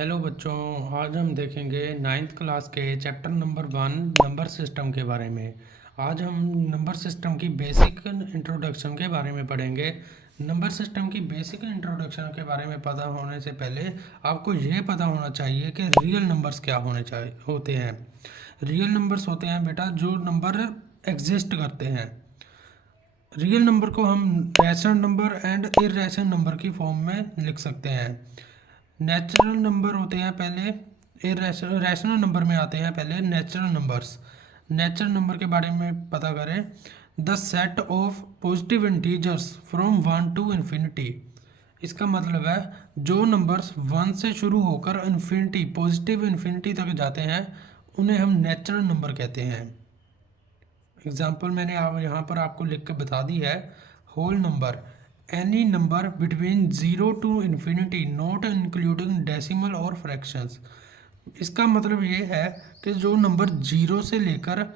Hello बच्चों। आज हम देखेंगे नाइन्थ क्लास के चैप्टर नंबर 1 नंबर सिस्टम के बारे में। आज हम नंबर सिस्टम की बेसिक इंट्रोडक्शन के बारे में पढ़ेंगे। नंबर सिस्टम की बेसिक इंट्रोडक्शन के बारे में पता होने से पहले आपको ये पता होना चाहिए कि रियल नंबर्स क्या होते हैं। रियल नंबर्स होते हैं बेटा जो नंबर एग्जिस्ट करते हैं। रियल नंबर को हम rational number and irrational number की फॉर्म में लिख सकते हैं। नेचुरल नंबर होते हैं पहले, रैशनल नंबर में आते हैं पहले नेचुरल नंबर्स। नेचुरल नंबर के बारे में पता करें। The set of positive integers from 1 to infinity. इसका मतलब है जो नंबर्स 1 से शुरू होकर इन्फिनिटी पॉजिटिव इन्फिनिटी तक जाते हैं उन्हें हम नेचुरल नंबर कहते हैं। एग्जाम्पल मैंने यहाँ पर आपको लिख के बता दी है। Whole number, any number between 0 to infinity not including decimal और फ्रैक्शंस। इसका मतलब ये है कि जो नंबर 0 से लेकर,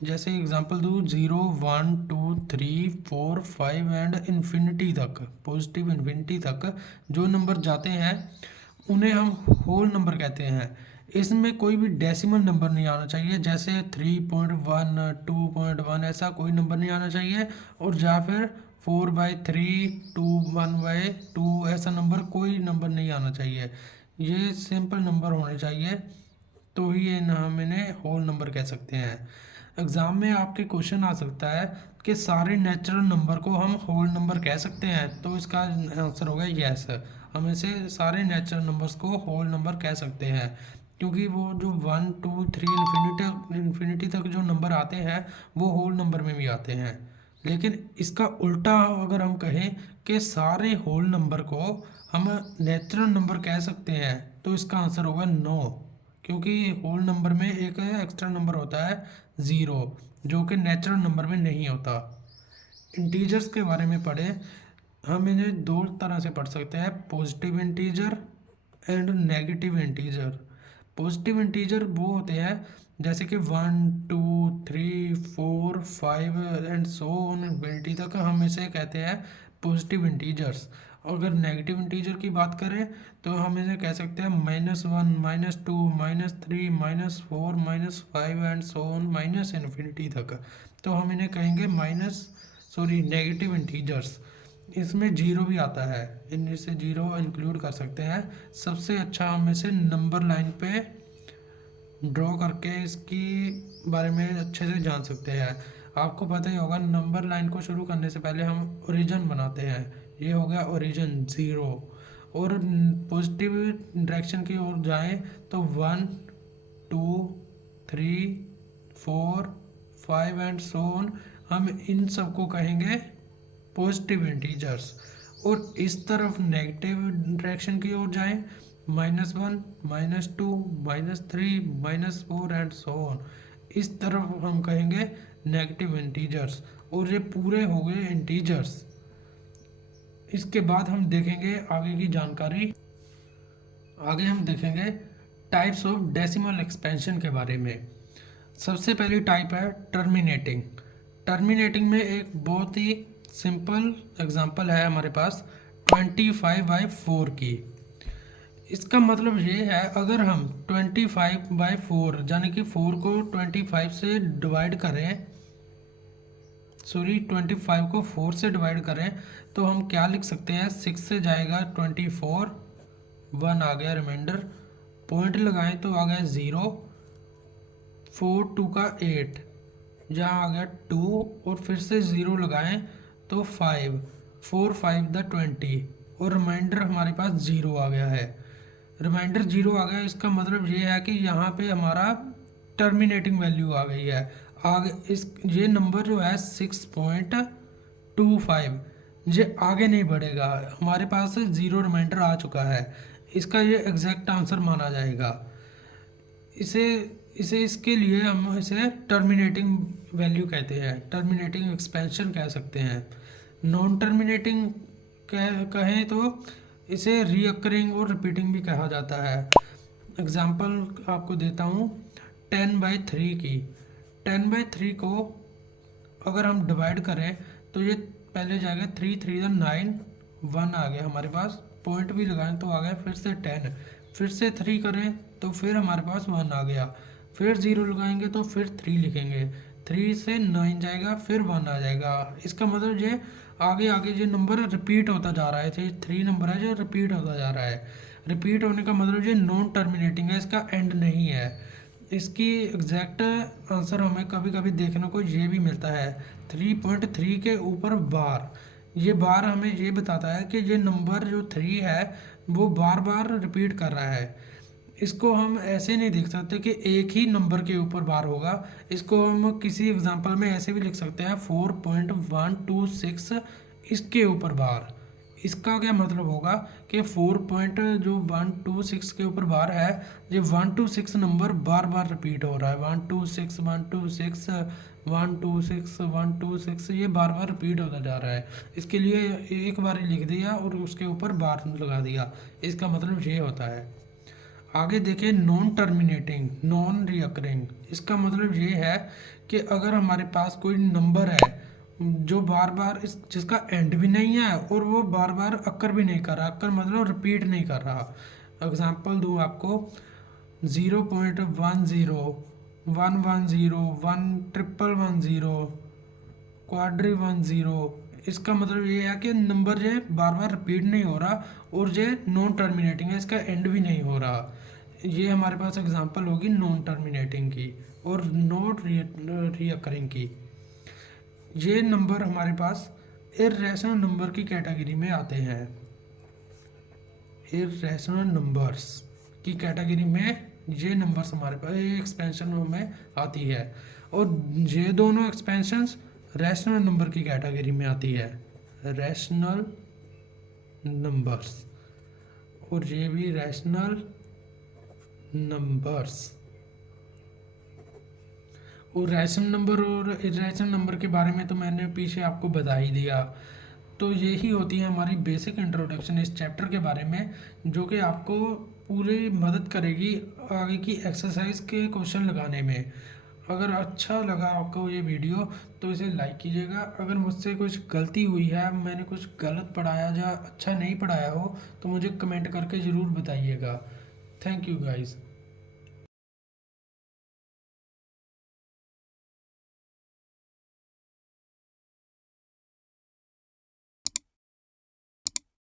जैसे एग्जांपल दूँ 0 1 2 3 4 5 एंड इन्फिनिटी तक, पॉजिटिव इन्फिनिटी तक जो नंबर जाते हैं उन्हें हम होल नंबर कहते हैं। इसमें कोई भी डेसिमल नंबर नहीं आना चाहिए, जैसे 3.1 2.1 ऐसा कोई नंबर नहीं आना चाहिए, और या फिर 4/3 1/2 ऐसा नंबर कोई नंबर नहीं आना चाहिए। ये सिंपल नंबर होने चाहिए तो ही ये हम इन्हें होल नंबर कह सकते हैं। एग्ज़ाम में आपके क्वेश्चन आ सकता है कि सारे नेचुरल नंबर को हम होल नंबर कह सकते हैं, तो इसका आंसर होगा यस। हम इसे सारे नेचुरल नंबर्स को होल नंबर कह सकते हैं, क्योंकि वो जो 1 2 3 इन्फिनिटी तक जो नंबर आते हैं वो होल नंबर में भी आते हैं। लेकिन इसका उल्टा अगर हम कहें कि सारे होल नंबर को हम नेचुरल नंबर कह सकते हैं, तो इसका आंसर होगा नो, क्योंकि होल नंबर में एक एक्स्ट्रा नंबर होता है 0, जो कि नेचुरल नंबर में नहीं होता। इंटीजर्स के बारे में पढ़ें। हम इन्हें दो तरह से पढ़ सकते हैं, positive integer and negative integer. Positive integer वो होते हैं जैसे कि 1 2 3 4 5 एंड सो ऑन इन्फिनिटी तक, हम इसे कहते हैं पॉजिटिव इंटीजर्स। अगर नेगेटिव इंटीजर की बात करें तो हम इसे कह सकते हैं -1 -2 -3 -4 -5 and so on minus infinity तक। तो हम इन्हें कहेंगे नेगेटिव इंटीजर्स। इसमें जीरो भी आता है, इनमें से जीरो इंक्लूड कर सकते हैं। सबसे अच्छा हम इसे नंबर लाइन पे ड्रॉ करके इसकी बारे में अच्छे से जान सकते हैं। आपको पता ही होगा नंबर लाइन को शुरू करने से पहले हम ओरिजिन बनाते हैं। ये हो गया ओरिजिन 0, और पॉजिटिव डायरेक्शन की ओर जाएं तो 1 2 3 4 5 एंड सो ऑन, हम इन सबको कहेंगे पॉजिटिव इंटीजर्स। और इस तरफ नेगेटिव डायरेक्शन की ओर जाएं, -1 -2 -3 -4 एंड सो ऑन, इस तरफ हम कहेंगे नेगेटिव इंटीजर्स। और ये पूरे हो गए इंटीजर्स। इसके बाद हम देखेंगे आगे की जानकारी। आगे हम देखेंगे टाइप्स ऑफ डेसिमल एक्सपेंशन के बारे में। सबसे पहली टाइप है टर्मिनेटिंग। टर्मिनेटिंग में एक बहुत ही सिंपल एग्जांपल है हमारे पास 25/4 की। इसका मतलब ये है, अगर हम 25/4 यानी कि 4 को 25 से डिवाइड करें, 25 को 4 से डिवाइड करें तो हम क्या लिख सकते हैं, 6 से जाएगा 24, 1 आ गया रिमाइंडर, पॉइंट लगाएं तो आ गया 0, 4 2 का 8, जहाँ आ गया 2, और फिर से 0 लगाएं तो 5, 4 5 द 20, और रिमाइंडर हमारे पास 0 आ गया है। रिमाइंडर 0 आ गया, इसका मतलब ये है कि यहाँ पे हमारा टर्मिनेटिंग वैल्यू आ गई है। आगे ये नंबर जो है 6.25, ये आगे नहीं बढ़ेगा, हमारे पास 0 रिमाइंडर आ चुका है। इसका ये एग्जैक्ट आंसर माना जाएगा। इसे इसे इसके लिए हम इसे टर्मिनेटिंग वैल्यू कहते हैं, टर्मिनेटिंग एक्सपेंशन कह सकते हैं। नॉन टर्मिनेटिंग कहें तो इसे रीअकरिंग और रिपीटिंग भी कहा जाता है। एग्जाम्पल आपको देता हूँ 10/3 की। 10/3 को अगर हम डिवाइड करें तो ये पहले जाएगा 3 3 9, 1 आ गया हमारे पास, पॉइंट भी लगाएं तो आ गया, फिर से 10, फिर से 3 करें तो फिर हमारे पास 1 आ गया, फिर 0 लगाएंगे तो फिर 3 लिखेंगे, 3 से 9 जाएगा, फिर 1 आ जाएगा। इसका मतलब ये आगे आगे जो नंबर रिपीट होता जा रहा है, ये 3 नंबर है जो रिपीट होता जा रहा है। रिपीट होने का मतलब ये नॉन टर्मिनेटिंग है, इसका एंड नहीं है। इसकी एग्जैक्ट आंसर हमें कभी कभी देखने को ये भी मिलता है, 3.3 के ऊपर बार। ये बार हमें ये बताता है कि ये नंबर जो 3 है वो बार बार रिपीट कर रहा है। इसको हम ऐसे नहीं देख सकते कि एक ही नंबर के ऊपर बार होगा। इसको हम किसी एग्जांपल में ऐसे भी लिख सकते हैं 4.126 इसके ऊपर बार। इसका क्या मतलब होगा कि 4.126 के ऊपर बार है, ये 126 नंबर बार बार रिपीट हो रहा है, 126 126 126 126, ये बार बार रिपीट होता जा रहा है। इसके लिए एक बार ही लिख दिया और उसके ऊपर बार लगा दिया, इसका मतलब ये होता है। आगे देखिए नॉन टर्मिनेटिंग नॉन रिकरिंग। इसका मतलब ये है कि अगर हमारे पास कोई नंबर है जो बार बार इस जिसका एंड भी नहीं है और वो बार बार अक्कर भी नहीं कर रहा, अक्कर मतलब रिपीट नहीं कर रहा। एग्जांपल दूँ आपको, 0.10 110 11110 क्वाड्री 10। इसका मतलब ये है कि नंबर ये बार बार रिपीट नहीं हो रहा और ये नॉन टर्मिनेटिंग है, इसका एंड भी नहीं हो रहा। ये हमारे पास एग्जांपल होगी नॉन टर्मिनेटिंग की और नॉट रीअकरिंग की। ये नंबर हमारे पास इर्रेशनल नंबर की कैटेगरी में आते हैं। इर्रेशनल नंबर्स की कैटेगरी में ये नंबर्स हमारे पास ये एक्सपेंशन में आती है, और ये दोनों एक्सपेंशंस रैशनल नंबर की कैटेगरी में आती है, रैशनल नंबर्स। और ये भी रैशनल नंबर्स। और रैशनल नंबर और इरेशनल नंबर के बारे में तो मैंने पीछे आपको बता ही दिया। तो यही होती है हमारी बेसिक इंट्रोडक्शन इस चैप्टर के बारे में, जो कि आपको पूरी मदद करेगी आगे की एक्सरसाइज के क्वेश्चन लगाने में। अगर अच्छा लगा आपको ये वीडियो तो इसे लाइक कीजिएगा। अगर मुझसे कुछ गलती हुई है, मैंने कुछ गलत पढ़ाया या अच्छा नहीं पढ़ाया हो तो मुझे कमेंट करके ज़रूर बताइएगा। Thank you guys.